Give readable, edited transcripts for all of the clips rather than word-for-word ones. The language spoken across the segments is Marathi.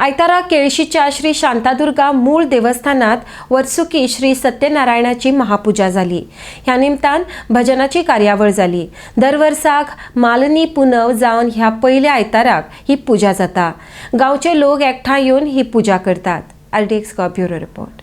आयतारा केळशीच्या श्री शांतादुर्गा मूळ देवस्थानात वर्सुकी श्री सत्यनारायणाची महापूजा जाली। ह्या निमतान भजनाची कार्यावळ जाली। दर वर्साक मालनी पुनव जावन ह्या पयल्या आयताराक ही पूजा जाता। गांवचे लोक एकठांय येवन ही पूजा करतात। RDX bureau report.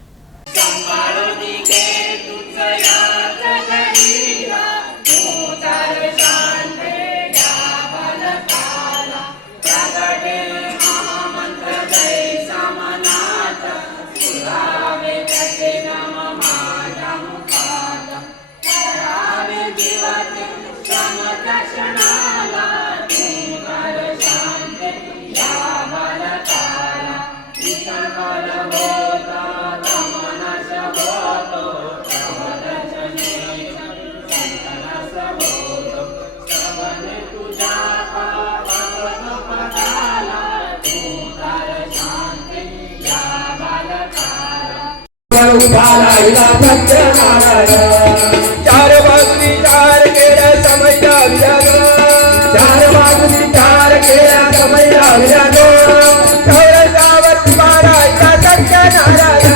चार बाजूनी चार केळ्या समयला विराज, चार बाजूनी चार केळ्या समयला विराज। धौरंगावर उभा राहिला सत्यनारायण,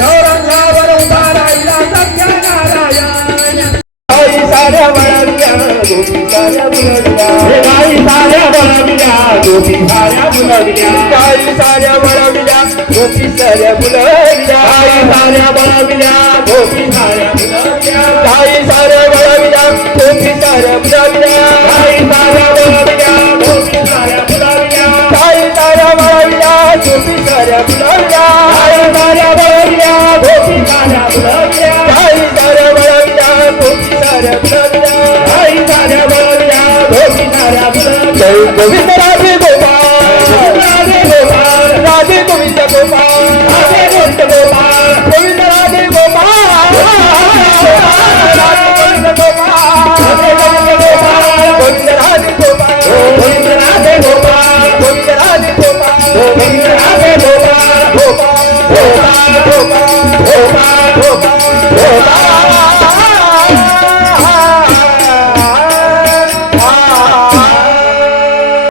धौरंगावर उभा राहिला सत्यनारायण। गाई साऱ्या वळविल्या गोपी साऱ्या बुलविल्या, गाई साऱ्या वळविल्या गोपी साऱ्या बुलविल्या, गाई साऱ्या वळविल्या गोपी साऱ्या बुलविल्या, गाई साऱ्या वळविल्या गोपी साऱ्या बुलविल्या, गाई साऱ्या वळविल्या गोपी साऱ्या बुलविल्या, गाई साऱ्या वळविल्या गोपी साऱ्या बुलविल्या, गाई साऱ्या वळविल्या गोपी साऱ्या बुलविल्या, गाई साऱ्या वळविल्या गोपी साऱ्या बुलविल्या, गाई साऱ्या वळविल्या गोपी साऱ्या बुलविल्या, गाई साऱ्या वळविल्या गोपी साऱ्या बुलविल्या। जय गोविंद।